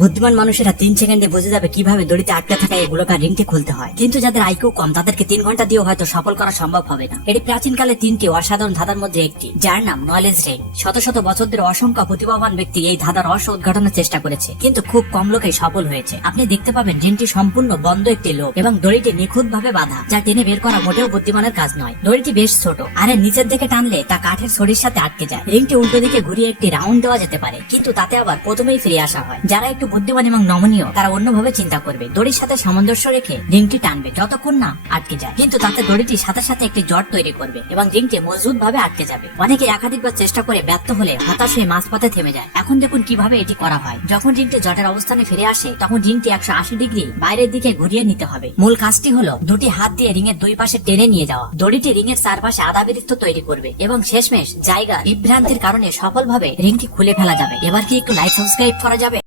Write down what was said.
বুদ্ধিমান মানুষেরা 3 সেকেন্ডে বুঝে যাবে কিভাবে দড়িতে আটকে থাকা এই গোলাকার রিংটি খুলতে হয়, কিন্তু যাদের আইকিউ কম তাদেরকে 3 ঘন্টা দিয়েও হয়তো সফল করা সম্ভব হবে না। এটি প্রাচীনকালে 3টি অসাধারণ ধাঁধার মধ্যে একটি, যার নাম নলেজ রিং। শত শত বছর ধরে অসংখ্য প্রতিভাবান ব্যক্তি এই ধাঁধার রহস্য উদ্ঘাটনের চেষ্টা করেছে, কিন্তু খুব কম লোকেই সফল হয়েছে। আপনি দেখতে পাবেন রিংটি সম্পূর্ণ বন্ধ একটি লোক এবং দড়িটি নিখুঁত ভাবে বাঁধা, যা টেনে বের করা মোটেও বুদ্ধিমানের কাজ নয়। দড়িটি বেশ ছোট আর এর নিচের দিকে টানলে তা কাঠের ছড়ির সাথে আটকে যায়। রিংটি উল্টো দিকে ঘুরিয়ে একটি রাউন্ড দেওয়া যেতে পারে, কিন্তু তাতে আবার প্রথমেই ফিরে আসা হয়। যারা একটু বুদ্ধিমান এবং নমনীয় তারা অন্যভাবে চিন্তা করবে, দড়ির সাথে সামঞ্জস্য রেখে রিংটি টানবে যতক্ষণ না আটকে যায়, কিন্তু তাতে দড়িটি সাথে সাথে একটি জট তৈরি করবে এবং রিংটি মজবুত ভাবে আটকে যাবে। অনেকে একাধিকবার চেষ্টা করে ব্যর্থ হলে হতাশ হয়ে মাঝপথে থেমে যায়। এখন দেখুন কিভাবে এটি করা হয়। যখন রিংটি জটের অবস্থানে ফিরে আসে তখন রিংটি 180 ডিগ্রি বাইরের দিকে ঘুরিয়ে নিতে হবে। মূল কাজটি হলো দুটি হাত দিয়ে রিং এর দুই পাশে টেনে নিয়ে যাওয়া। দড়িটি রিং এর চারপাশে আধা বৃত্ত তৈরি করবে এবং শেষমেশ জায়গা বিভ্রান্তির কারণে সফলভাবে রিংটি খুলে ফেলা যাবে। এবার কি একটু লাইক সাবস্ক্রাইব করা যাবে?